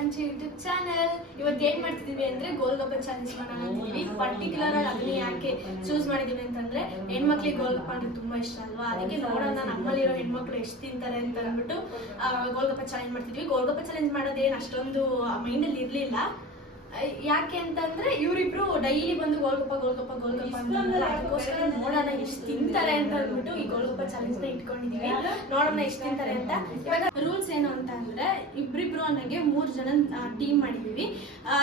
ಆಕಾಂಕ್ಷಿ YouTube channel. ಇವತ್ತು ಏನ್ ಮಾಡ್ತಿದೀವಿ ಅಂದ್ರೆ ಗೋಲ್ಗಪ್ಪ ಚಾಲೆಂಜ್ ಮಾಡೋಣ ಅಂತಿದೀವಿ. ಪರ್ಟಿಕ್ಯುಲರ್ ಆಗಿ ಅದನ್ನ ಯಾಕೆ ಚೂಸ್ ಮಾಡಿದೀವಿ ಅಂತಂದ್ರೆ ಹೆಣ್ಮಕ್ಳಿಗೆ ಗೋಲ್ಗಪ್ಪ ಅಂದ್ರೆ ತುಂಬಾ ಇಷ್ಟ ಅಲ್ವಾ, ಅದಕ್ಕೆ ನೋಡೋಣ ನಮ್ಮಲ್ಲಿರೋ ಹೆಣ್ಮಕ್ಳು ಎಷ್ಟು ತಿಂತಾರೆ ಅಂತ ಅಂದ್ಬಿಟ್ಟು ಗೋಲ್ಗಪ್ಪ ಚಾಲೆಂಜ್ ಮಾಡ್ತಿದ್ವಿ. ಗೋಲ್ಗಪ್ಪ ಚಾಲೆಂಜ್ ಮಾಡೋದೇನು ಅಷ್ಟೊಂದು ಮೈಂಡ್ ಅಲ್ಲಿ ಇರ್ಲಿಲ್ಲ. ಯಾಕೆ ಅಂತಂದ್ರೆ ಇವರಿಬ್ರು ಡೈಲಿ ಬಂದು ಗೋಲ್ಗಪ್ಪ ಗೋಲ್ಗಪ್ಪ ಗೋಲ್ಗಪ್ಪ ಅಂತಂದ್ರೆ ಅದಕ್ಕೋಸ್ಕರ ನೋಡೋಣ ಎಷ್ಟು ತಿಂತಾರೆ ಅಂತ ಅಂದ್ಬಿಟ್ಟು ಈ ಗೋಲ್ಗಪ್ಪ ಚಾಲೆಂಜ್ ನ ಇಟ್ಕೊಂಡಿದೀವಿ. ನೋಡೋಣ ಎಷ್ಟು ತಿಂತಾರೆ ಅಂತ. ಇವಾಗ ರೂಲ್ಸ್ ಏನು ಅಂತ ಅಂದ್ರೆ ಇಬ್ರಿಬ್ರು ಅನ್ನಂಗೆ 3 ಜನ ಟೀಮ್ ಮಾಡಿದೀವಿ.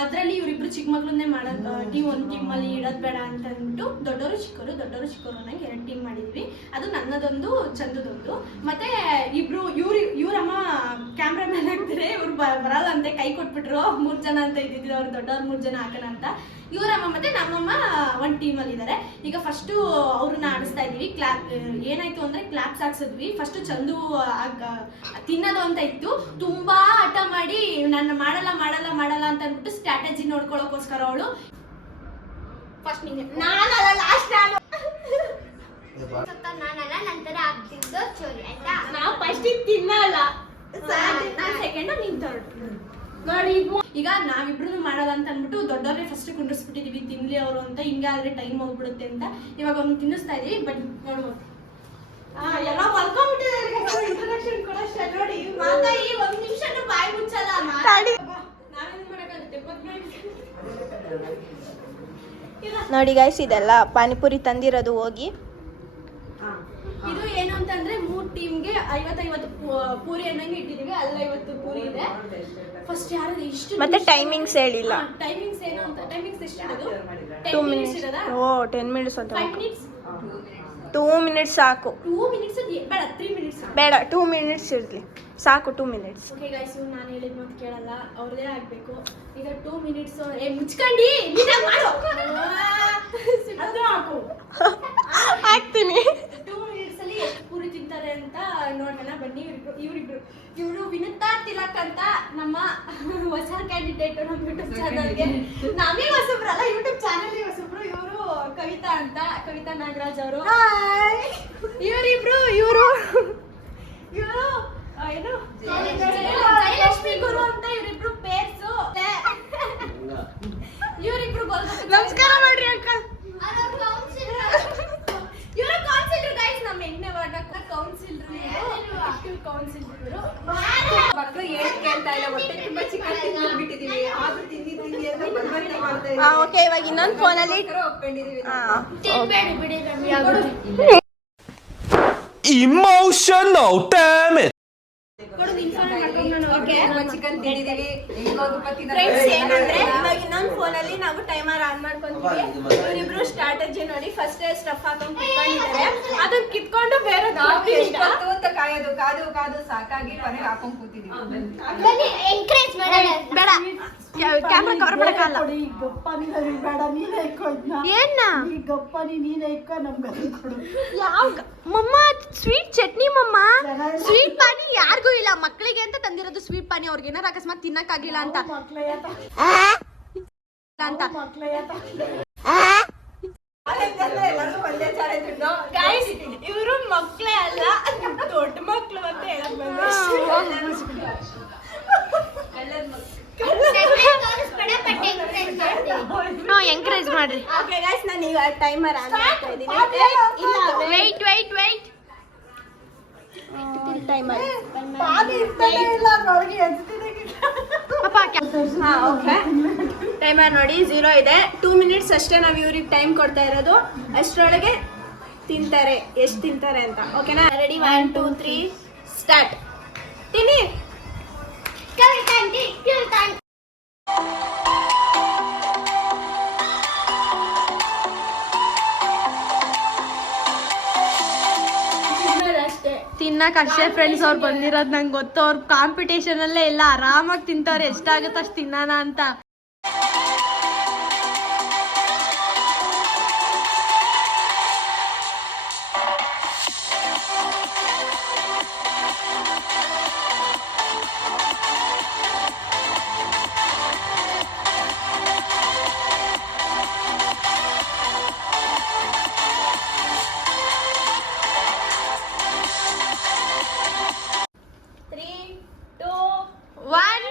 ಅದ್ರಲ್ಲಿ ಇವರಿಬ್ರು ಚಿಕ್ಕ ಮಕ್ಳನ್ನೇ ಮಾಡೋದು ಒಂದ್ ಟೀಮ್ ಅಲ್ಲಿ ಇಡೋದ್ ಬೇಡ ಅಂತ ಅಂದ್ಬಿಟ್ಟು ದೊಡ್ಡವರು ಚಿಕ್ಕವರು ಅನ್ನಂಗೆ 2 ಟೀಮ್ ಮಾಡಿದ್ವಿ. ಅದು ನನ್ನದೊಂದು ಚಂದದೊಂದು. ಮತ್ತೆ ಇವ್ರಮ್ಮ ಕ್ಯಾಮ್ರಾಮನ್ ಆಗ್ತಾರೆ, ಇವ್ರು ಬರಲ್ಲ ಅಂತ ಕೈ ಕೊಟ್ಬಿಟ್ರು. 3 ಜನ ಅಂತ ಇದ್ದಿದ್ರು, ಅವ್ರು ದೊಡ್ಡವ್ರು 3 ಜನ ಹಾಕೋಣ ಅಂತ. ಇವರಮ್ಮ ಮತ್ತೆ ನಮ್ಮಮ್ಮ ಒಂದ್ ಟೀಮ್ ಅಲ್ಲಿ ಇದಾರೆ. ಈಗ ಫಸ್ಟ್ ಅವ್ರನ್ನ ಆಡಿಸ್ತಾ ಇದೀವಿ. ಏನಾಯ್ತು ಅಂದ್ರೆ ಕ್ಲಾಪ್ಸ್ ಹಾಕ್ಸಿದ್ವಿ. ಫಸ್ಟ್ ಚಂದು ತಿನ್ನೋದು ಅಂತ ಇತ್ತು. ತುಂಬಾ ಹಠ ಮಾಡಿ ನಾನು ಮಾಡಲ್ಲ ಮಾಡಲ್ಲ ಮಾಡಲ್ಲ ಅಂತ ಅಂದ್ಬಿಟ್ಟು ಸ್ಟ್ರಾಟಜಿ ನೋಡ್ಕೊಳ್ಳೋಕೋಸ್ಕರ ಅವಳು ಫಸ್ಟ್ ನಾನಲ್ಲ ಲಾಸ್ಟ್ ನಂತರ ಆಗ್ತಿದ್ದು ಚೋರಿ ಆಯ್ತಾ. ನಾವು ಫಸ್ಟ್ ತಿನ್ನಲ್ಲ, ನಾನು ಸೆಕೆಂಡ್ ನೀನ್ ಥರ್ಡ್. ನೋಡಿ ಈಗ ನಾವಿಬ್ರು ಮಾಡಲ್ಲ ಅಂತ ಅಂದ್ಬಿಟ್ಟು ದೊಡ್ಡವ್ರೆ ಫಸ್ಟ್ ಕುಂಡಿಸ್ಬಿಟ್ಟಿದೀವಿ, ತಿನ್ಲಿ ಅವರು ಅಂತ. ಹಿಂಗಾದ್ರೆ ಟೈಮ್ ಹೋಗ್ಬಿಡುತ್ತೆ ಅಂತ ಇವಾಗ ಅವ್ನು ತಿನ್ನಿಸ್ತಾ ಇದೀವಿ. ಬಟ್ ನೋಡ್ಬೋದು ಎಲ್ಲ ಮಲ್ಕೊಂಡ್ಬಿಟ್ಟಿದ್ದಾರೆ. ಇಂಟ್ರೊಡಕ್ಷನ್ ಕೊಡೋಷ್ಟ ನೋಡಿ ಮಾತಾಡಿ 1 ನಿಮಿಷನೂ ಬಾಯಿ ಮುಚ್ಚಲ್ಲ. ನಾವೇನ್ ಮಾಡಕ್ಕಾಗುತ್ತೆ ನೋಡಿ ಗೈಸ್, ಇದೆಲ್ಲ ಪಾನಿಪುರಿ ತಂದಿರೋದು ಹೋಗಿ. ಇದು ಏನು ಅಂತಂದ್ರೆ 3 ಟೀಮ್ಗೆ 50 ಪೂರಿ ಅನ್ನಂಗೆ ಇಟ್ಟಿದೀವಿ. ಅಲ್ಲಿ 50 ಪೂರಿ ಇದೆ. ಫಸ್ಟ್ ಯಾರು ಇಷ್ಟು ಮತ್ತೆ ಟೈಮಿಂಗ್ಸ್ ಹೇಳಿಲ್ಲ. ಟೈಮಿಂಗ್ಸ್ ಏನು ಅಂತ, ಟೈಮಿಂಗ್ಸ್ ಎಷ್ಟು ಇರೋದು? 2 ಮಿನಿಟ್ಸ್. ಓ 10 ಮಿನಿಟ್ಸ್ ಅಂತ. 5 ಮಿನಿಟ್ಸ್ 2 ಮಿನಿಟ್ಸ್ ಸಾಕು. 2 ಮಿನಿಟ್ಸ್ ಬೇಡ, 3 ಮಿನಿಟ್ಸ್ ಬೇಡ, 2 ಮಿನಿಟ್ಸ್ ಇರಲಿ ಸಾಕು. 2 ಮಿನಿಟ್ಸ್. ಓಕೆ ಗೈಸ್, ನಾನು ಹೇಳಿದ ಮಾತು ಕೇಳಲ್ಲ, ಅವ್ರದೇ ಆಗ್ಬೇಕು. ಈಗ 2 ಮಿನಿಟ್ಸ್ ಮುಚ್ಕೊಂಡಿ ನೀಟಾಗಿ ಮಾಡು. ಅದು ಹಾಕು ಹಾಕ್ತೀನಿ. 2 ಮಿನಿಟ್ಸ್ ಅಲ್ಲಿ ಎಷ್ಟು ಪೂರಿ ತಿಂತಾರೆ ಅಂತ ನೋಡೋಣ ಬನ್ನಿ. ಇವರು ವಿನುತಾ ತಿಲಕ್ ಅಂತ ನಮ್ಮ ಹೊಸ ಕ್ಯಾಂಡಿಡೇಟ್ ನಮ್ಮ ಯೂಟ್ಯೂಬ್ ಚಾನಲ್ಗೆ. ನಮಗೆ ಹೊಸಬ್ರಲ್ಲ, ಯೂಟ್ಯೂಬ್ ಚಾನಲ್ಗೆ ಹೊಸಬ್ರು. ಇವರು ಕವಿತಾ ನಾಗರಾಜ್ ಅವರು. ಇವರು ಏನು ಜಯಲಕ್ಷ್ಮಿ ಗುರು ಅಂತ ಇವರಿಬ್ರು ಪೇರ್ಸು. ಇವರಿಬ್ರು ನಮಸ್ಕಾರ ಮಾಡ್ರಿ ಅಂಕಲ್. ಇವರು ಕೌನ್ಸಿಲರ್ ಗೈಸ್, ನಮ್ಮ ಎಣ್ಣೆ ವಾರ್ಡಕ್ಕ ಕೌನ್ಸಿಲರ್. ಮಕ್ಕಳು ಏನು ಕೇಳ್ತಾ ಇಲ್ಲ, ಹೊಟ್ಟೆ ತುಂಬಾ ಚಿಕನ್ ತಿಂದ್ಬಿಟ್ಟಿದೀವಿ. ಆದ್ರೂ ತಿಂದಿ ಅಂತ ಬದಮಾವಣೆ ಮಾಡ್ತಾ ಇದ್ದೀವಿ. ಓಕೆ, ಇವಾಗ ಇನ್ನೊಂದು ಫೋನಲ್ಲಿ ಒಪ್ಕೊಂಡಿದೀವಿ. ಬಿಡಿ Emotional, damn it! ಚಿಕನ್ ತಿಂದಿದೀವಿ. ಫ್ರೆಂಡ್ಸ್, ಏನಂದ್ರೆ ಇವಾಗ ಇನ್ನೊಂದು ಫೋನಲ್ಲಿ ನಾವು ಟೈಮರ್ ಆನ್ ಮಾಡ್ಕೊಂತೀವಿ. ಇವರಿಬ್ರು ಸ್ಟ್ರಾಟಜಿ ನೋಡಿ ಫಸ್ಟ್ ಸ್ಟಫ್ ಹಾಕೊಂಡು ಕಿತ್ಕೊಂಡಿದ್ದಾರೆ. ಅದನ್ನ ಕಿತ್ಕೊಂಡು ಬೇರೆ ಅಂತ ಕಾಯೋದು ಕಾದು ಸಾಕಾಗಿ ಕೊನೆಗೆ ಹಾಕೊಂಡ್ ಕೂತಿದೀವಿ. ಎಂಕರೇಜ್ ಮಾಡೋಣ. ಬೇಡ, ಕ್ಯಾಮ್ರಾ ಕವರ್ ಮಾಡಕ್ಕಾಗಲ್ಲ. ಏನ್ನ ಯಾವ ಮಮ್ಮ ಸ್ವೀಟ್ ಚಟ್ನಿ ಮಮ್ಮ. ಸ್ವೀಟ್ ಪಾನಿ ಯಾರಿಗೂ ಇಲ್ಲ, ಮಕ್ಕಳಿಗೆ ಅಂತ ತಂದಿರೋದು ಸ್ವೀಟ್ ಪಾನಿ. ಅವ್ರಿಗೆ ಏನಾರ ಅಕಸ್ಮಾತ್ ತಿನ್ನಕ್ಕಾಗಿಲ್ಲ ಅಂತ ಇವರು ಮಕ್ಕಳೇ ಅಲ್ಲ, ದೊಡ್ಡ ಮಕ್ಕಳು ಅಂತ ಹೇಳಕ್ ಎಂಕರೇಜ್ ಮಾಡ್ರಿ. ಓಕೆ ಗೈಸ್, ನಾನು ಈಗ ಟೈಮರ್ ಆನ್ ಮಾಡ್ತಾ ಇದ್ದೀನಿ. ವೇಟ್ ಟೈಮರ್ ಟೈಮರ್ ನೋಡಿ 0 ಇದೆ. 2 ಮಿನಿಟ್ಸ್ ಅಷ್ಟೇ ನಾವು ಇವ್ರಿಗೆ ಟೈಮ್ ಕೊಡ್ತಾ ಇರೋದು. ಅಷ್ಟರೊಳಗೆ ತಿಂತಾರೆ, ಎಷ್ಟು ತಿಂತಾರೆ ಅಂತ. ಓಕೆನಾ? ರೆಡಿ? 1 2 3 ಸ್ಟಾರ್ಟ್. ತಿನ್ನಿ. ತಿನ್ನಕ್ ಅಷ್ಟೇ ಫ್ರೆಂಡ್ಸ್ ಅವ್ರು ಬಂದಿರೋದು. ನಂಗೆ ಗೊತ್ತು, ಅವ್ರ ಕಾಂಪಿಟೇಷನ್ ಅಲ್ಲೇ ಎಲ್ಲ ಆರಾಮಾಗಿ ತಿಂತವ್ರೆ. ಎಷ್ಟಾಗುತ್ತೆ ಅಷ್ಟು ತಿನ್ನೋಣ ಅಂತ. One,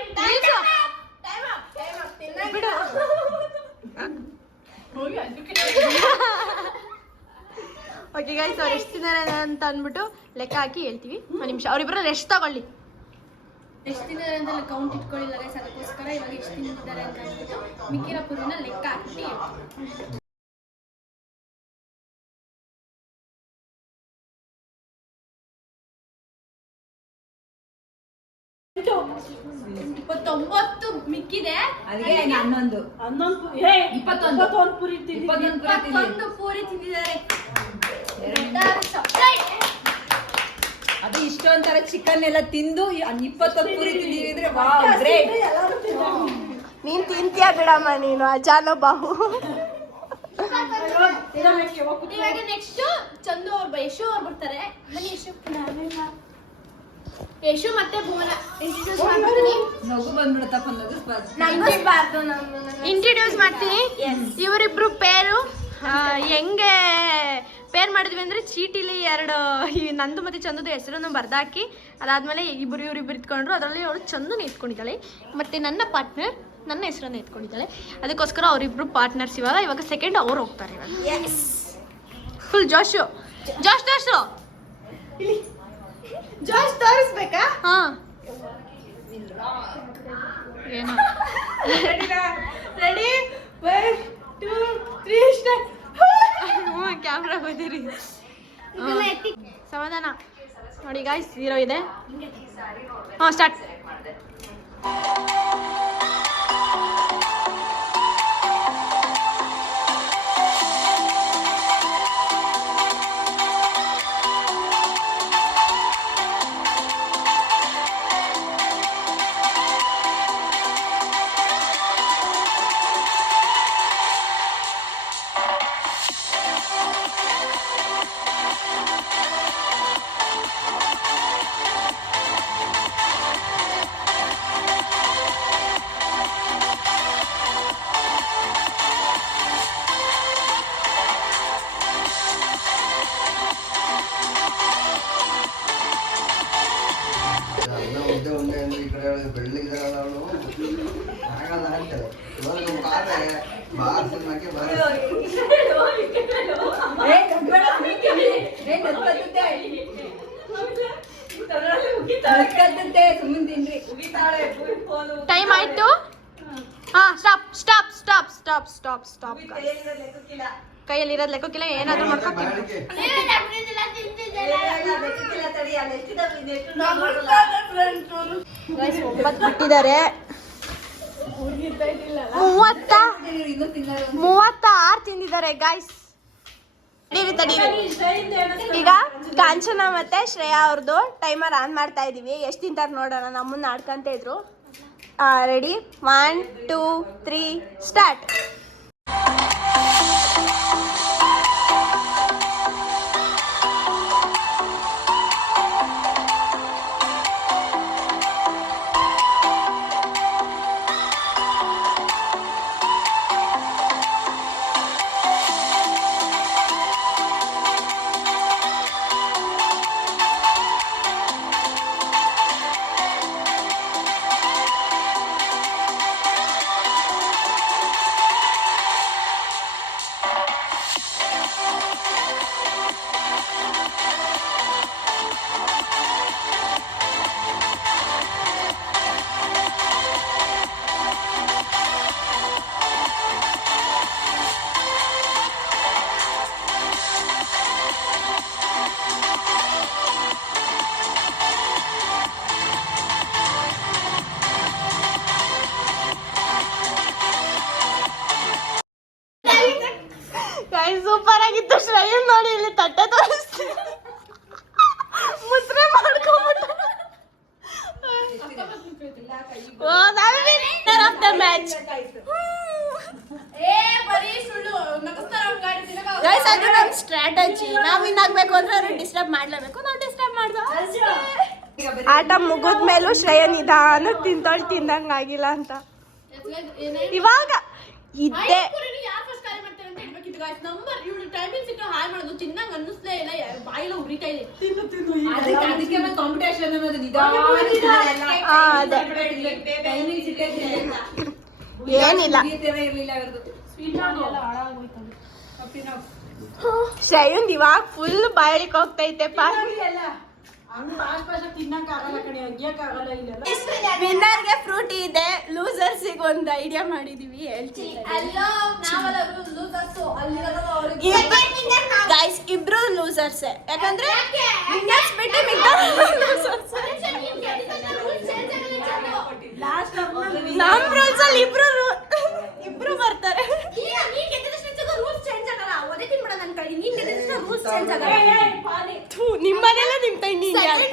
ಗೈಸ್ ಅವ್ರು ಎಷ್ಟು ತಿಂದಾರೆ ಅಂತ ಅಂದ್ಬಿಟ್ಟು ಲೆಕ್ಕ ಹಾಕಿ ಹೇಳ್ತೀವಿ. ಒಂದು ನಿಮಿಷ ಅವರಿಬ್ಬರು ರೆಸ್ಟ್ ತಗೊಳ್ಳಿ. ಎಷ್ಟು ತಿಂದಿದ್ದಾರೆ ಅಂತ ಕೌಂಟ್ ಇಟ್ಕೊಳ್ಳಿಲ್ಲ ಗೈಸ್, ಅದಕ್ಕೋಸ್ಕರ ಇವಾಗ ಎಷ್ಟು ತಿಂದಿದ್ದಾರೆ ಅಂತ ಅಂದ್ಬಿಟ್ಟು ಮಿಕ್ಕಿರೋ ಪುರಿನ ಲೆಕ್ಕ ಹಾಕಿ ಇಪ್ಪತ್ತೊಂಬತ್ತು ಮಿಕ್ಕಿದೆ. ಅದಕ್ಕೆ 11 21 ಪುರಿ ತಿಂದಿದ್ದಾರೆ. ಅದು ಇಷ್ಟೊಂಥರ ಚಿಕನ್ ಎಲ್ಲ ತಿಂದು 21 ಪುರಿ ತಿಂದಿದ್ರೆ ವಾವ್ ಗ್ರೇಟ್. ನೀನ್ ತಿಂತೀಯ ಬಿಡಮ್ಮ ನೀನು ಅಜಾನೋ ಬಾಹು. ಇವಾಗ ನೆಕ್ಸ್ಟ್ ಚಂದು ಅವ್ರು ಯಶು ಅವ್ರು ಬರ್ತಾರೆ. ಬನ್ನಿ ಯಶು ಮತ್ತೆ ಭುವನ ಇಂಟ್ರೊಡ್ಯೂಸ್ ಮಾಡ್ತೀನಿ. ನಗು ಬಂದ್ಬಿಡುತ್ತಪ್ಪ, ಇಂಟ್ರೊಡ್ಯೂಸ್ ಮಾಡ್ತೀನಿ. ಇವರಿಬ್ರು ಪೇರು ಹೆಂಗೆ ಪೇರ್ ಮಾಡಿದ್ವಿ ಅಂದರೆ ಚೀಟಿಲಿ ಎರಡು ನಂದು ಮತ್ತು ಚಂದದ ಹೆಸರನ್ನು ಬರ್ದಾಕಿ ಅದಾದಮೇಲೆ ಇವರಿಬ್ರು ಇಟ್ಕೊಂಡ್ರು. ಅದರಲ್ಲಿ ಅವಳು ಚಂದನ ಎತ್ಕೊಂಡಿದ್ದಾಳೆ ಮತ್ತು ನನ್ನ ಪಾರ್ಟ್ನರ್ ನನ್ನ ಹೆಸರನ್ನು ಎತ್ಕೊಂಡಿದ್ದಾಳೆ. ಅದಕ್ಕೋಸ್ಕರ ಅವರಿಬ್ರು ಪಾರ್ಟ್ನರ್ಸ್. ಇವಾಗ ಸೆಕೆಂಡ್ ಅವ್ರು ಹೋಗ್ತಾರೆ. ಇವಾಗ ಫುಲ್ ಜೋಶು ಜೋಶ್ ತೋರಿಸ್ಬೇಕಾ? ಹಾಂ ಏನು ರೆಡಿ 1 2 3 ಸ್ಟಾರ್ಟ್. ಕ್ಯಾಮ್ರಾ ಬಂದಿರಿ. ಸಮಾಧಾನ ನೋಡಿ ಗಾಯ್ಸ್, ಹೀರೋ ಇದೆ. ಹಾಂ ಸ್ಟಾರ್ಟ್. ಟೈಮ್ ಆಯ್ತು. ಹಾಂ ಸ್ಟಾಪ್. ಕೈಯಲ್ಲಿರೋದು ಲೆಕ್ಕಕ್ಕಿಲ್ಲ, ಏನಾದರೂ ಮಾಡ್ಕೊತೀವಿ. ಬಿಟ್ಟಿದ್ದಾರೆ 36 ತಿಂದಿದ್ದಾರೆ ಗಾಯ್ಸ್. ತಡೀರಿ. ಈಗ ಕಾಂಚನ ಮತ್ತೆ ಶ್ರೇಯಾ ಅವ್ರದ್ದು ಟೈಮರ್ ಆನ್ ಮಾಡ್ತಾ ಇದೀವಿ. ಎಷ್ಟು ತಿಂತಾರೆ ನೋಡೋಣ. ನಮ್ಮನ್ನ ಆಡ್ಕೊಂತ ಇದ್ರು. Ready 1 2 3 start. ಸೂಪರ್ ಆಗಿತ್ತು. ಶ್ರೇಯನ್ ನೋಡಿ ಇಲ್ಲಿ ತಟ್ಟೆ ತೋರಿಸ್ತೀನಿ, ಮುದ್ರೆ ಮಾಡ್ಕೊಂಡ್ಬಿಟ್ಟು. ಮ್ಯಾಚ್ ಅದು ನಮ್ಮ ಸ್ಟ್ರಾಟಜಿ. ನಾವು ವಿನ್ ಆಗ್ಬೇಕು ಅಂದ್ರೆ ಅವ್ರಿಗೆ ಡಿಸ್ಟರ್ಬ್ ಮಾಡ್ಲೇಬೇಕು. ನಾವು ಡಿಸ್ಟರ್ಬ್ ಮಾಡ್ದೋ. ಆಟ ಮುಗಿದ್ಮೇಲೂ ಶ್ರೇಯ ನಿಧಾನ ತಿಂದಂಗ ಆಗಿಲ್ಲ ಅಂತ ಇವಾಗ ಇದ್ದೆ. ಏನಿಲ್ಲ ಶ್ರೇಯಂದ್ ಇವಾಗ ಫುಲ್ ಬಾಯಳಿಕ್ ಹೋಗ್ತೈತೆಪ್ಪ. ವಿನ್ನರ್ಗೆ ಫ್ರೂಟಿ ಇದೆ, ಲೂಸರ್ಸಿಗೆ ಒಂದು ಐಡಿಯಾ ಮಾಡಿದೀವಿ, ಹೇಳ್ತೀವಿ. ಗೈಸ್ ಇಬ್ರು ಲೂಸರ್ಸ್, ಯಾಕಂದ್ರೆ ವಿನ್ನರ್ಸ್ ಬಿಟ್ಟು ನಮ್ ರೂಲ್ಸ್ ಅಲ್ಲಿ ಇಬ್ರು ಬರ್ತಾರೆ. ನಿಮ್ಮನೆಲ್ಲ ನಿಮ್ ತಂಗಿ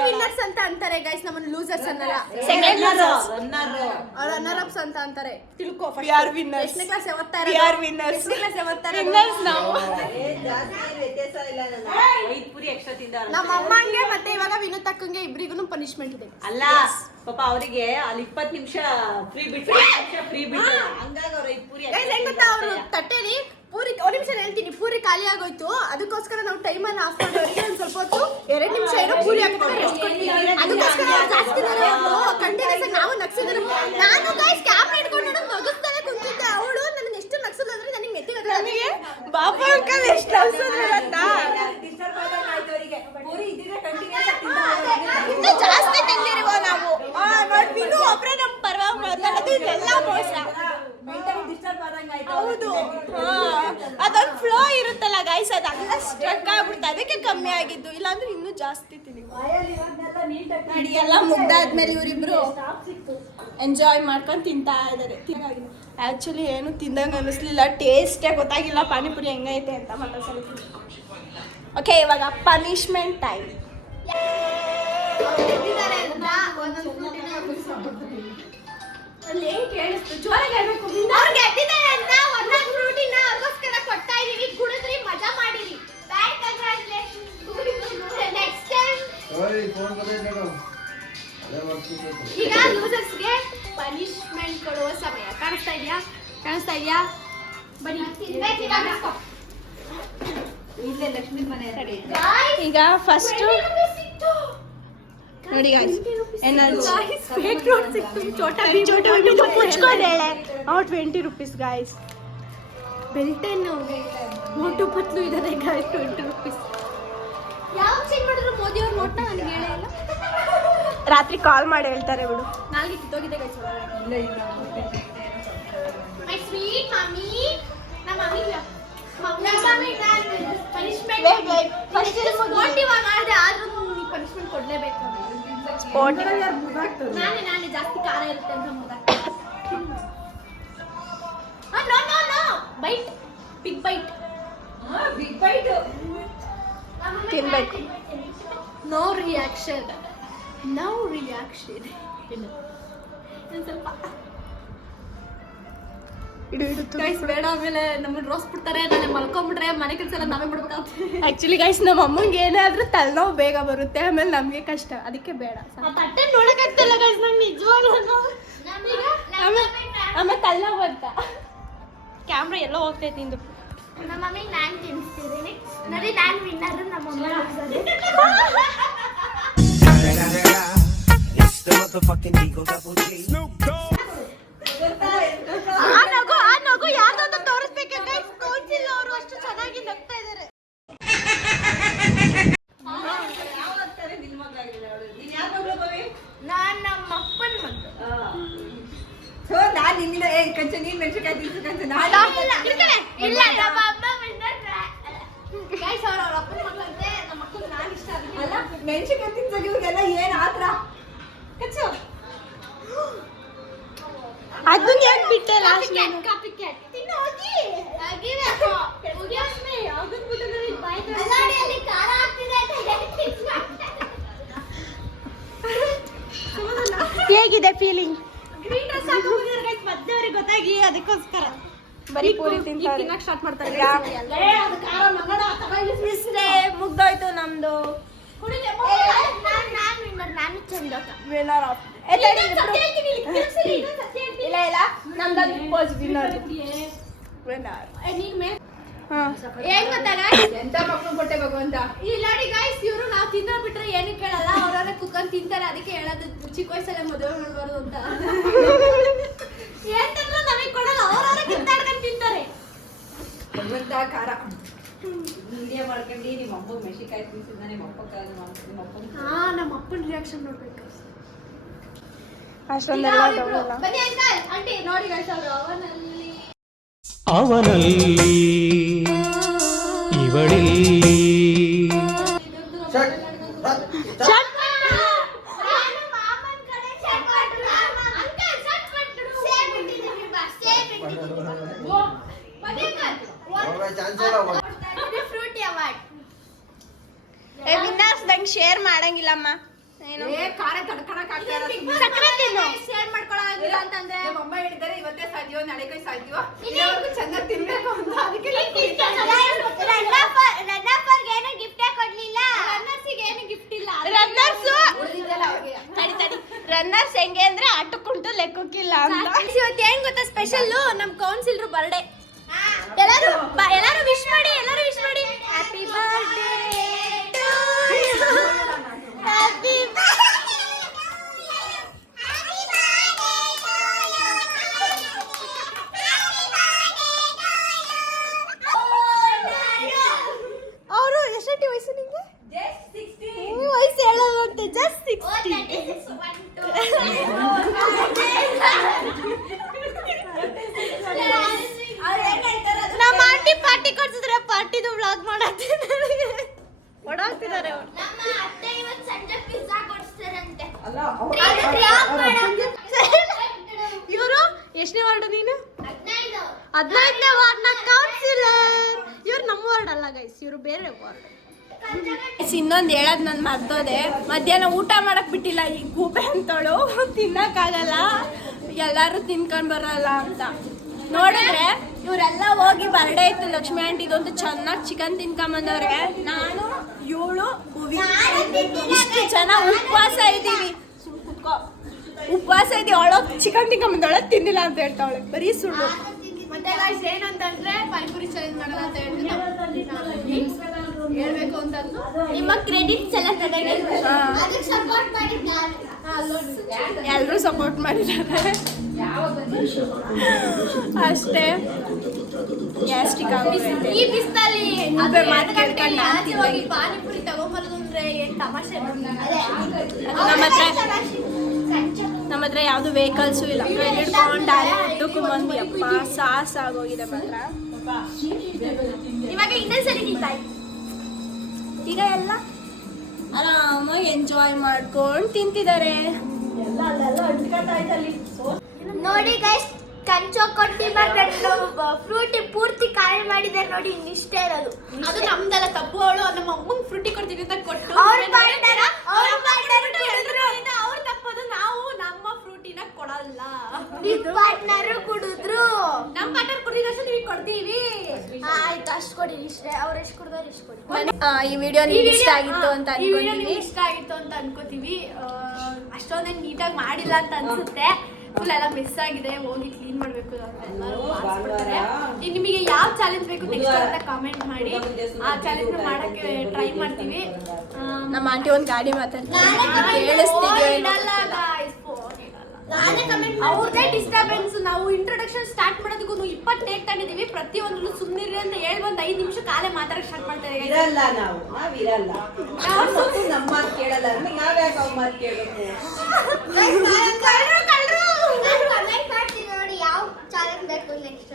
ವಿನ್ನರ್ಸ್ ಅಂತ ಅಂತಾರೆ ಗೈಸ್, ನಮ್ಮನ್ನ ಲೂಸರ್ಸ್ ಅನ್ನಲ್ಲ. ಸೆಕೆಂಡ್ ಲೂಸರ್ಸ್ ರನ್ನರ್ ಅಪ್ಸ್ ಅಂತ ಅಂತಾರೆ. ತಿಳ್ಕೋ, ವಿ ಆರ್ ವಿನ್ನರ್ಸ್. ಎಷ್ಟನೇ ಕ್ಲಾಸ್ ಓದ್ತಾರೆ? We are winners. ಎಷ್ಟನೇ ಕ್ಲಾಸ್ ಓದ್ತಾರೆ? ವಿನ್ನರ್ಸ್ ನಾವು. ನಮ್ಮ ಅಮ್ಮಂಗೆ ಮತ್ತೆ ಇವಾಗ ವಿನೋದ್ ಅಕ್ಕಂಗೆ ಇಬ್ರಿಗೂ ಪನಿಷ್ಮೆಂಟ್ ಇದೆ. ಅಲ್ಲ ಪಾಪ ಅವರಿಗೆ ಅಲ್ಲಿ 20 ನಿಮಿಷ ಫ್ರೀ ಬಿಟ್ಟು ಹಂಗಾಗಿ ಅವ್ರ ಪೂರಿ ಹೆಂಗ್ ಗೊತ್ತಾ, ಅವರು ತಟ್ಟೆಲಿ ಪೂರಿ ಒಂದ್ ನಿಮಿಷ ಹೇಳ್ತೀನಿ, ಪೂರಿ ಖಾಲಿ ಆಗೋಯ್ತು. ಅದಕ್ಕೋಸ್ಕರ ನಾವು ಟೈಮಲ್ಲಿ ಆಫ್ ಮಾಡಿ ಅವರಿಗೆ ಒಂದ್ ಸ್ವಲ್ಪ ಹೊತ್ತು 2 ನಿಮಿಷ ಏನೋ ಪೂರಿ ಹಾಕ್ತಾರೆ, ರೆಸ್ಟ್ ಕೊಡ್ತೀವಿ. ಅದಕ್ಕೋಸ್ಕರ ಅವ್ರು ಜಾಸ್ತಿ ಕಂಟಿನ್ಯೂಸ್ ನಾವು ನಗ್ಸಿದ್ರು. ನಾನು ಗೈಸ್ ಕ್ಯಾಮ್ರಾ ಇಟ್ಕೊಂಡು ನಗಿಸ್ತಾನೆ ಕುಂತಿದ್ದೆ. ಅವಳು ನನ್ನ ಎಷ್ಟು ನಗ್ಸೋದಂದ್ರೆ ನನಗೆ ನೆತ್ತಿಗೆ ನನಗೆ ಬಾಪ ಅಂಕಲ್ ಎಷ್ಟು ನಗ್ಸಿದ್ರು ಗೊತ್ತಾ. ಇನ್ನೂ ಜಾಸ್ತಿ ತಿಂದಿರುವ ನಾವು ನೋಡಿ, ಇನ್ನೂ ಒಬ್ರೆ ನಮ್ ಪರವಾಗಿ ಮಾತಾಡೋದು, ಇದೆಲ್ಲ ಮೋಸ. ಹೌದು, ಅದೊಂದು ಫ್ಲೋ ಇರುತ್ತಲ್ಲ ಗೈಸ್, ಅದೆಲ್ಲ ಸ್ಟ್ರಕ್ ಆಗ್ಬಿಡುತ್ತೆ, ಅದಕ್ಕೆ ಕಮ್ಮಿ ಆಗಿದ್ದು. ಇಲ್ಲಾಂದ್ರೆ ಇನ್ನೂ ಜಾಸ್ತಿ ತಿನ್ನಿ. ಎಲ್ಲ ಮುಗ್ದಾದ್ಮೇಲೆ ಇವರಿಬ್ರು ಎಂಜಾಯ್ ಮಾಡ್ಕೊಂಡು ತಿಂತಾ ಇದ್ದಾರೆ. ಆಕ್ಚುಲಿ ಏನು ತಿಂದಂಗೆ ಅನ್ನಿಸ್ಲಿಲ್ಲ, ಟೇಸ್ಟೇ ಗೊತ್ತಾಗಿಲ್ಲ ಪಾನಿಪುರಿ ಹೆಂಗೈತೆ ಅಂತ. ಮತ್ತೊಂದ್ಸಲ ಓಕೆ, ಇವಾಗ ಪನಿಷ್ಮೆಂಟ್ ಟೈಮ್. ಅಲ್ಲಿ ಏನ್ ಕೇಳಿಸ್ತು? ಜೋರಾಗಿ ಹೇಳ್ಬೇಕು. ಅವ್ರಿಗೆ ಎದ್ದಿದ್ದಾರೆ ಅಂತ ಒಂದೊಂದು ಫ್ರೂಟಿನ ಅವ್ರಿಗೋಸ್ಕರ ಕೊಡ್ತಾ ಇದೀವಿ. ಕುಡಿದ್ರಿ, ಮಜಾ ಮಾಡಿರಿ. ಬ್ಯಾಡ್ ಕಂಗ್ರಾಚುಲೇಷನ್. ನೆಕ್ಸ್ಟ್ ಟೈಮ್ ಈಗ ಲೂಸರ್ಸ್ಗೆ ಪನಿಷ್ಮೆಂಟ್ ಕೊಡುವ ಸಮಯ. ಕಾಣಿಸ್ತಾ ಇದೆಯಾ? ಬನ್ನಿ ಇಲ್ಲೇ ಲಕ್ಷ್ಮೀ ಮನೆ ಈಗ ಫಸ್ಟ್ ನೋಡಿ ಗೈಸ್, $20 ಗೈಸ್. ಬೆಲ್ಟೆನ್ ಮೋಟು ಪತ್ಲು ಇದ್ದಾರೆ ಗೈಸ್, $20. ಯಾವ ಚೇಂಜ್ ಮಾಡಿದ್ರು ಮೋದಿ ಅವ್ರ ನೋಟ್ನ ನನಗೆ ಹೇಳೇ ಇಲ್ಲ. ರಾತ್ರಿ ಕಾಲ್ ಮಾಡಿ ಹೇಳ್ತಾರೆ ಬಿಡು. ನಾಲ್ಗೆ ಕಿತ್ತೋಗಿದೆ ಗೈಸ್. ಮೈ ಸ್ವೀಟ್ ಮಮ್ಮಿ, ನಮ್ಮ ಮಮ್ಮಿ ಪನಿಷ್ಮೆಂಟ್ ಸ್ಪೋರ್ಟಿವ್ ಮಾಡಿದೆ, ಆದ್ರೂ ನೀವು ಪನಿಷ್ಮೆಂಟ್ ಕೊಡ್ಲೇಬೇಕು. ನಾನೇ ಜಾಸ್ತಿ ಖಾರ ಇರುತ್ತೆ ಅಂತ ಬೈಟ್, ಬಿಗ್ ಬೈಟ್ ತಿನ್ಬೇಕು. ನೋ ರಿಯಾಕ್ಷನ್ ಸ್ವಲ್ಪ ಗೈಸ್ ಬೇಡ, ಆಮೇಲೆ ನಮ್ಮನ್ನ ರೋಸ್ ಬಿಡ್ತಾರೆ, ನಾನು ಮಲ್ಕೊಂಡ್ಬಿಟ್ರೆ ಮನೆ ಕೆಲಸ ಎಲ್ಲ ನಾವೇ ಬಿಡ್ಬೇಕಾಗ್ತದೆ. ಆಕ್ಚುಲಿ ಗೈಸ್ ನಮ್ಮ ಅಮ್ಮಂಗೆ ಏನಾದ್ರೂ ತಲೆನೋವು ಬೇಗ ಬರುತ್ತೆ, ಆಮೇಲೆ ನಮಗೆ ಕಷ್ಟ, ಅದಕ್ಕೆ ಬೇಡ. ತಟ್ಟೆ ನೋಡಕ್ಕಾಗ್ತಿಲ್ಲ ಗೈಸ್ ನಂಗೆ ನಿಜವಾಗ್ಲೂ. ಆಮೇಲೆ ತಲೆನೋವು ಬಂತ. ಕ್ಯಾಮ್ರಾ ಎಲ್ಲೋ ಹೋಗ್ತೈತಿ ನಿಂದು. ನಮ್ಮ ಮಮ್ಮಿಗೆ ನಾನು ತಿನ್ನಿಸ್ತಿದ್ದೀನಿ ನೋಡಿ, ನಾನು ವಿನ್ನರ್, ನಮ್ಮ ಅಮ್ಮ ಆ ನಗು ಯಾವ್ದಾದ್ರು ತೋರಿಸ್ಬೇಕು ಗೈಸ್, ತೋರಿಸಿಲ್ಲ ಅವರು, ಅಷ್ಟು ಚೆನ್ನಾಗಿ ನಗ್ತಾ ಇದ್ದಾರೆ. ನಾನು ನಮ್ಮ ಅಪ್ಪನ ಮಗಳು. ನಾನು ನಿನ್ನ ಕಂಚ ನೀನ್ ಮೆಣಸಿನಕಾಯಿ ತಿನ್ಸಕಂತ ಇಲ್ಲ, ನಮ್ಮ ಅಮ್ಮ ವಿನ್ನರ್ ಗೈಸ್. ಅವ್ರ ಅಪ್ಪನ ಮಗಳಂತೆ, ನಮ್ಮ ಮಕ್ಕಳು ನಾನು ಇಷ್ಟ ಅಲ್ಲ, ಮೆಣಸಿನಕಾಯಿ ತಿನ್ಸಕ್ಕೆ ಇವ್ರಿಗೆಲ್ಲ ಏನ್ ಆತ್ರ ಕಚ್ಚು. ಅದನ್ನ ಯಾಕೆ ಬಿಟ್ಟೆ ಲಾಸ್ಟ್? ಕಾಪಿ ಕ್ಯಾಟ್ ತಿನ್ನು ಹೋಗಿ ಆಗಿರಬೇಕು. ಉಗಿಯೋಸ್ಮೆ ಅದನ್ನ ಬಿಟ್ಟು ನನಗೆ ಬಾಯಿ ಅಲ್ಲಾಡಿ ಅಲ್ಲಿ ಖಾರ ಆಗ್ತಿದೆ ಅಂತ ಹೇಗಿದೆ ಫೀಲಿಂಗ್? ಗ್ರೀನ್ ಡ್ರೆಸ್ ಹಾಕಿದ್ರೆ ಗೈಸ್ ಮದ್ದವರಿಗೆ ಗೊತ್ತಾಗಿ ಅದಕ್ಕೋಸ್ಕರ ಬರೀ ಪೂರಿ ತಿನ್ನಕ್ಕೆ ಸ್ಟಾರ್ಟ್ ಮಾಡ್ತಾರೆ. ಅದು ಖಾರ ಮಗಡ ತಗೊಳ್ಳಿಸ್ರೆ ಮುಗ್ದೋಯ್ತು ನಮ್ದು. ನಾನು ಚಂದ ವಿನ್ನರ್ ಆಫ್ ಇಲ್ಲ ನಮ್ದು ಪೋಸ್ ವಿನ್ನರ್ ಏನ್ ಗೊತ್ತಾಗ ಎಂತ ಮಕ್ಕಳು ಕೊಟ್ಟೆ ಭಗವಂತ. ಇಲ್ಲ ನೋಡಿ ಗೈಸ್, ಇವರು ನಾವು ತಿನ್ನೋ ಬಿಟ್ರೆ ಏನು ಕೇಳಲ್ಲ, ಅವ್ರವ್ರ ಕುಕ್ಕರ್ ತಿಂತಾರೆ, ಅದಕ್ಕೆ ಹೇಳೋದು ಚಿಕ್ಕ ವಯಸ್ಸಲ್ಲೇ ಮದುವೆ ಮಾಡಬಾರ್ದು ಅಂತ. ಏನ್ ತಂದ್ರು ನಮಗೆ ಕೊಡಲ್ಲ, ಅವ್ರವ್ರ ಕಿತ್ತಾಡ್ಕೊಂಡು ತಿಂತಾರೆ. ಭಗವಂತ ಖಾರ ಕಾಯಿ ತಿನ್ಸಿದ್ನ ನಿಮ್ಮ ಅಪ್ಪ ಹಾ ನಮ್ಮ ಅಪ್ಪನ ರಿಯಾಕ್ಷನ್ ನೋಡ್ಬೇಕು ಅಷ್ಟೊಂದೆಲ್ಲ ತಗೊಳ್ಳಲ್ಲ. ಬನ್ನಿ ಅಂಕಲ್ ಆಂಟಿ ನೋಡಿ ಗೈಸ್ ಅವರು ಅವನಲ್ಲಿ ಅವನಲ್ಲಿ ಇವಳಿಲ್ಲಿ ನಾನು ಮಾಮನ್ ಕಡೆ ಚೆಕ್ ಮಾಡ್ರು ಅಂಕಲ್ ಚೆಕ್ ಮಾಡ್ರು ಸೇಮ್ ಇಟ್ಟಿದ್ದೀವಿ ಬಾ ಸೇಮ್ ಇಟ್ಟಿದ್ದೀವಿ ಬನ್ನಿ ಅಂಕಲ್ ಫ್ರೂಟಿ ಅವಾರ್ಡ್ ಏ ವಿನ್ನರ್ಸ್ ನಂಗೆ ಶೇರ್ ಮಾಡಂಗಿಲ್ಲಮ್ಮ. ಏನು ಏ ಖಾರ ತಡ್ಕೊಳಕ್ ಆಗ್ತಾ ಇಲ್ಲ ಸುಮ್ನೆ. ಸಕ್ಕರೆ ತಿನ್ನು. ಶೇರ್ ಮಾಡ್ಕೊಳ್ಳೋದಿಲ್ಲ ಅಂತಂದ್ರೆ ನಮ್ಮ ಅಮ್ಮ ಹೇಳಿದ್ದಾರೆ ಇವತ್ತೇ ಸಾಧ್ಯವೋ ನಾಳೆ ಕೈ ಸಾಧ್ಯವೋ ಇಲ್ಲಿವರೆಗೂ ಚೆನ್ನಾಗಿ ತಿನ್ಬೇಕು ಅಂತ ಅದಕ್ಕೆ ರನ್ನರ್ಗೆ ಏನು ಗಿಫ್ಟೇ ಕೊಡ್ಲಿಲ್ಲ ರನ್ನರ್ಸಿಗೆ ಏನು ಗಿಫ್ಟ್ ಇಲ್ಲ ರನ್ನರ್ಸ್ ಉಳಿದಿದ್ದೆಲ್ಲ ಅವ್ರಿಗೆ. ತಡಿ ರನ್ನರ್ಸ್ ಹೆಂಗೆ ಅಂದ್ರೆ ಆಟಕ್ಕುಂಟು ಲೆಕ್ಕಕ್ಕಿಲ್ಲ ಅಂತ. ಇವತ್ತು ಏನ್ ಗೊತ್ತಾ ಸ್ಪೆಷಲ್ ನಮ್ ಕೌನ್ಸಿಲರ್ ಬರ್ಡೇ ಎಲ್ಲರೂ ವಿಶ್ ಮಾಡಿ happy birthday to you happy ಅವರು ಎಷ್ಟೇ ವಯಸ್ಸು ನಿಂಗೆ? ವಯಸ್ಸು ಹೇಳೋದಂತೆ ಜಸ್ಟ್ 60. ನಮ್ಮ ಆಂಟಿ ಪಾರ್ಟಿ ಕೊಡ್ಸಿದ್ರೆ ಪಾರ್ಟಿದು ವ್ಲಾಗ್ ಮಾಡಾಕ್ತಿದ್ದಾರೆ ಓಡಾಡ್ತಿದ್ದಾರೆ ಅವ್ರು. ನಮ್ಮ ಅತ್ತೆ ಇವತ್ತು ಸಂಜೆ ಪಿಜ್ಜಾ ಕೊಡ್ಸ್ತಾರಂತೆ ಅಲ್ಲ ಇವರು ಎಷ್ಟನೇ ವಾರ್ಡ್ ನೀನು? 15 15ನೇ ವಾರ್ಡ್ನ ಕೌನ್ಸಿಲರ್. ಇವ್ರು ನಮ್ಮ ವಾರ್ಡ್ ಅಲ್ಲ ಗೈಸ್, ಇವರು ಬೇರೆ ವಾರ್ಡ್. ಇನ್ನೊಂದು ಹೇಳೋದು ನಾನು ಮರ್ತೋದೆ, ಮಧ್ಯಾಹ್ನ ಊಟ ಮಾಡಕ್ ಬಿಟ್ಟಿಲ್ಲ ಈ ಗೂಬೆ ಅಂತೋಳು. ತಿನ್ನಕ್ಕಾಗಲ್ಲ, ಎಲ್ಲರೂ ತಿನ್ಕೊಂಡ್ ಬರಲ್ಲ ಅಂತ ನೋಡಿದ್ರೆ ಇವರೆಲ್ಲ ಹೋಗಿ ಬರ್ಡೇ ಇತ್ತು ಲಕ್ಷ್ಮಿ ಆಂಟಿದು ಅಂತ ಚೆನ್ನಾಗಿ ಚಿಕನ್ ತಿನ್ಕೊಂಬಂದವ್ರೆ. ನಾನು ಇವಳು ಭುವಿ ಇಷ್ಟು ಜನ ಉಪವಾಸ ಇದ್ದೀವಿ. ಉಪವಾಸ ಇದ್ದೀವಿ. ಅವಳೋಗಿ ಚಿಕನ್ ತಿನ್ಕೊಂಬಂದವಳೆ ತಿಂದಿಲ್ಲ ಅಂತ ಹೇಳ್ತಾವಳೆ, ಬರೀ ಸುಳ್ಳು. ಮತ್ತೆ ಗಾಯ್ಸ್ ಏನಂತಂದ್ರೆ ಪಾನಿಪುರಿ ಚಾಲೆಂಜ್ ಮಾಡಲ್ಲ ಅಂತ ಹೇಳ್ಬೇಕು ಅಂತಂದು ನಿಮ್ಮ ಕ್ರೆಡಿಟ್ಸ್ ಎಲ್ಲ ತಗೊಂಡು ಅದಕ್ಕೆ ಸಪೋರ್ಟ್ ಮಾಡಿದ್ದಾರೆ ಎಲ್ಲರೂ ಸಪೋರ್ಟ್ ಮಾಡಿದ್ದಾರೆ ಅಷ್ಟೇ. ಗ್ಯಾಸ್ಟ್ರಿಕ್ ಆಗೋಗೈತೆ. ಈ ಬಿಸಿಲಲ್ಲಿ ಊಬೆ ಮಾತು ಕೇಳ್ಕೊಂಡು ನಾನು ಆಚೆ ಹೋಗಿ ಪಾನಿಪುರಿ ತಗೊಂಬರೋದು ಅಂದ್ರೆ ಏನ್ ತಮಾಷೆ ನಮ್ಮ ಹತ್ರ ಯಾವುದು ವೆಹಿಕಲ್ಸು ಇಲ್ಲ. ಕೈಲಿ ಹಿಡ್ಕೊಂಡು ದಾರಿ ಬಿಟ್ಟು ಬಂದು ಅಪ್ಪ ಸಾಸಾಗೋಗಿದೆ ಮಾತ್ರ. ಇವಾಗ ಇನ್ನೊಂದ್ಸರಿ ನಿಂತಾಯಿ ಈಗ ಎಲ್ಲ ಆರಾಮಾಗಿ ಎಂಜಾಯ್ ಮಾಡ್ಕೊಂಡು ತಿಂತಿದ್ದಾರೆ. ನೋಡಿ ಗೈಸ್ ಕಂಚೋ ಕೊಟ್ಟಿ ಫ್ರೂಟಿ ಪೂರ್ತಿ ಕಾಯಿ ಮಾಡಿದ್ದಾರೆ ನೋಡಿ. ಇನ್ನಿಷ್ಟೇ ಇರೋದು ಅದು ನಮ್ದೆಲ್ಲ ತಪ್ಪು. ಅವಳು ನಮ್ಮ ಅಮ್ಮಂಗ್ ಫ್ರೂಟಿ ಕೊಡ್ತೀನಿ ಅಂತ ಕೊಟ್ಟು ಅವ್ರು ಅವ್ರ ತಪ್ಪದು. ನಾವು ನಮ್ಮ ಫ್ರೂಟಿನ ಕೊಡಲ್ಲ. ಪಾರ್ಟ್ನರ್ ಕುಡಿದ್ರು ನಮ್ ಪಾರ್ಟ್ನರ್ ಕುಡಿದಷ್ಟು ನೀವು ಕೊಡ್ತೀವಿ. ಆಯ್ತು ಅಷ್ಟು ಕೊಡಿ ಇಷ್ಟೇ. ಅವ್ರು ಎಷ್ಟು ಕುಡಿದವ್ರು ಇಷ್ಟು ಕೊಡಿ. ಈ ವಿಡಿಯೋ ನಿಮ್ಗೆ ಇಷ್ಟ ಆಗಿತ್ತು ಅಂತ ಈ ವಿಡಿಯೋ ಅನ್ಕೊಂತೀವಿ. ನಿಮ್ಗೆ ಇಷ್ಟ ಆಗಿತ್ತು ಅಂತ ಅನ್ಕೋತೀವಿ. ಅಷ್ಟೊಂದೇನು ನೀಟಾಗಿ ಮಾಡಿಲ್ಲ ಅಂತ ಅನ್ಸುತ್ತೆ. ಫುಲ್ ಎಲ್ಲ ಮಿಸ್ ಆಗಿದೆ. ಹೋಗಿ ಕ್ಲೀನ್ ಮಾಡ್ಬೇಕು. ನಿಮಗೆ ಯಾವ ಚಾಲೆಂಜ್ ಬೇಕು ನೆಕ್ಸ್ಟ್ ಅಂತ ಕಾಮೆಂಟ್ ಮಾಡಿ. ಆ ಚಾಲೆಂಜ್ ಮಾಡಕ್ಕೆ ಟ್ರೈ ಮಾಡ್ತೀವಿ. ನಮ್ಮ ಆಂಟಿ ಒಂದು ಗಾಡಿ ಮಾತಾಡ್ತಾರೆ, ಕೇಳಿಸ್ತಿದ್ಯೋ ಇಡಲ್ಲ guys, phone ಇಡಲ್ಲ. ಅವ್ರದೇ ಡಿಸ್ಟರ್ಬೆನ್ಸ್. ನಾವು ಇಂಟ್ರೊಡಕ್ಷನ್ ಸ್ಟಾರ್ಟ್ ಮಾಡೋದಕ್ಕೂ 20 ಟೇಕ್ ತಗೊಂಡಿದೀವಿ. ಪ್ರತಿಯೊಂದು ಸುಮ್ಮನಿರಿ ಅಂತ ಹೇಳಿ ಒಂದು 5 ನಿಮಿಷ ಕಾಲೇ ಮಾತಾಡಕ್ ಸ್ಟಾರ್ಟ್ ಮಾಡ್ತಾರೆ. ಇರಲ್ಲ ನಾವಿರಲ್ಲ. ನಮ್ಮ ಮಾತು ಕೇಳಲ್ಲ ಅಂದ್ರೆ ನಾವ್ಯಾಕೆ ಅವ್ರ ಮಾತು ಕೇಳಬೇಕು? ಕಮೆಂಟ್ ಮಾಡ್ತೀನಿ ನೋಡಿ ಯಾವ ಚಾಲೆಂಜ್ ಬೇಕು ನೆಕ್ಸ್ಟ್.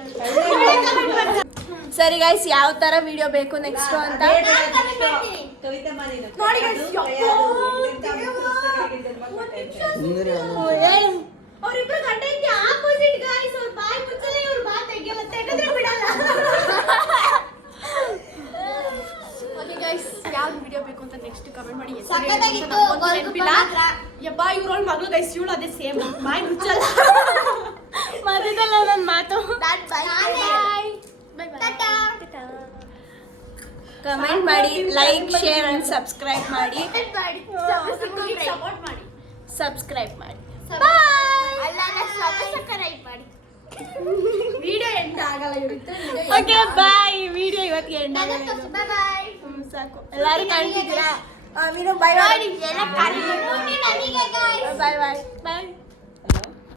ಸರಿ ಗೈಸ್, ಯಾವ ತರ ವಿಡಿಯೋ ಬೇಕು ನೆಕ್ಸ್ಟ್ ಅಂತ ಕವಿತಾ ಮಾಲಿನ ನೋಡಿ guys, ಅವ್ರಿಬ್ರು ಗಂಡ ಹೆಂಡತಿ ಆಪೋಸಿಟ್ ಗಾಯ್ಸ್. ಅವ್ರ ಬಾಯಿ ಮುಚ್ಚಲ್ಲ, ಇವ್ರ ಬಾಯಿ ತೆಗಿಯಲ್ಲ, ತೆಗೆದ್ರೆ ಬಿಡಲ್ಲ. ಓಕೆ ಗೈಸ್, ಯಾವ ವಿಡಿಯೋ ಬೇಕು ಅಂತ ನೆಕ್ಸ್ಟ್ ಕಮೆಂಟ್ ಮಾಡಿ. ಸಖತ್ತಾಗಿತ್ತು, ನೆನಪಿಲ್ಲ ಯಬ್ಬಾ. ಇವ್ರೊಳ್ ಮಗಳು ಗೈಸ್, ಇವಳು ಅದೇ ಸೇಮ್ ಬಾಯಿ ಮುಚ್ಚಲ್ಲ. ಮಧ್ಯದಲ್ಲ ನನ್ನ ಮಾತು. ಕಮೆಂಟ್ ಮಾಡಿ, ಲೈಕ್, ಶೇರ್ ಅಂಡ್ ಸಬ್ಸ್ಕ್ರೈಬ್ ಮಾಡಿ. ಸಪೋರ್ಟ್ ಮಾಡಿ. ಸಬ್ಸ್ಕ್ರೈಬ್ ಮಾಡಿ. ವಿಡಿಯೋ ಎಂಡ್ ಆಗಲ್ಲ ಇರುತ್ತೆ. Okay bye. ವಿಡಿಯೋ ಇವತ್ತಿಗೆ ಎಂಡ್ ಆಗಿದೆ. ಬಾಯ್ ಸಾಕು, ಎಲ್ಲರೂ ಕಾಣ್ತಿದ್ದೀರಾ? Video bye bye. ನನಗೆ ಬಾಯ್ ಬಾಯ್ ಬಾಯ್.